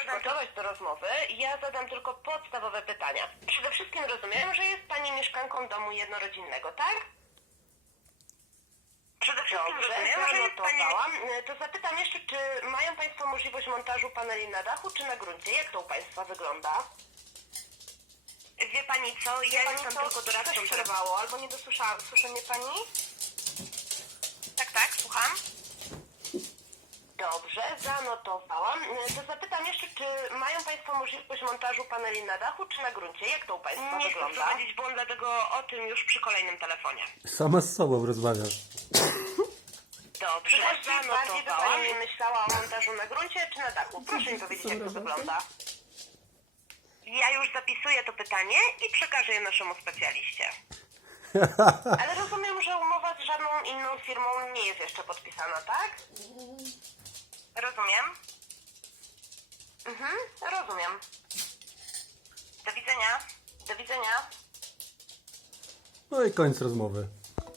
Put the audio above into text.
gotowość do rozmowy. Ja zadam tylko podstawowe pytania. Przede wszystkim rozumiem, że jest Pani mieszkanką domu jednorodzinnego, tak? Przede wszystkim Dobrze, rozumiem, że jest pani... zanotowałam. To zapytam jeszcze, czy mają Państwo możliwość montażu paneli na dachu, czy na gruncie? Jak to u Państwa wygląda? Wie pani co, ja jestem tylko doradcą. Coś przerwało, albo nie dosłyszałam. Słyszy mnie Pani? Tak, słucham. Dobrze, zanotowałam. To zapytam jeszcze, czy mają Państwo możliwość montażu paneli na dachu, czy na gruncie? Jak to u Państwa Nie chcę wygląda? prowadzić błąd, dlatego o tym już przy kolejnym telefonie. Sama z sobą rozmawia. Dobrze, bardziej by zanotowałam. Pani myślała o montażu na gruncie, czy na dachu? Proszę mi powiedzieć, jak to wygląda. Ja już zapisuję to pytanie i przekażę je naszemu specjaliście. Ale rozumiem, że umowa z żadną inną firmą nie jest jeszcze podpisana, tak? Rozumiem. Rozumiem. Do widzenia. Do widzenia. No i koniec rozmowy.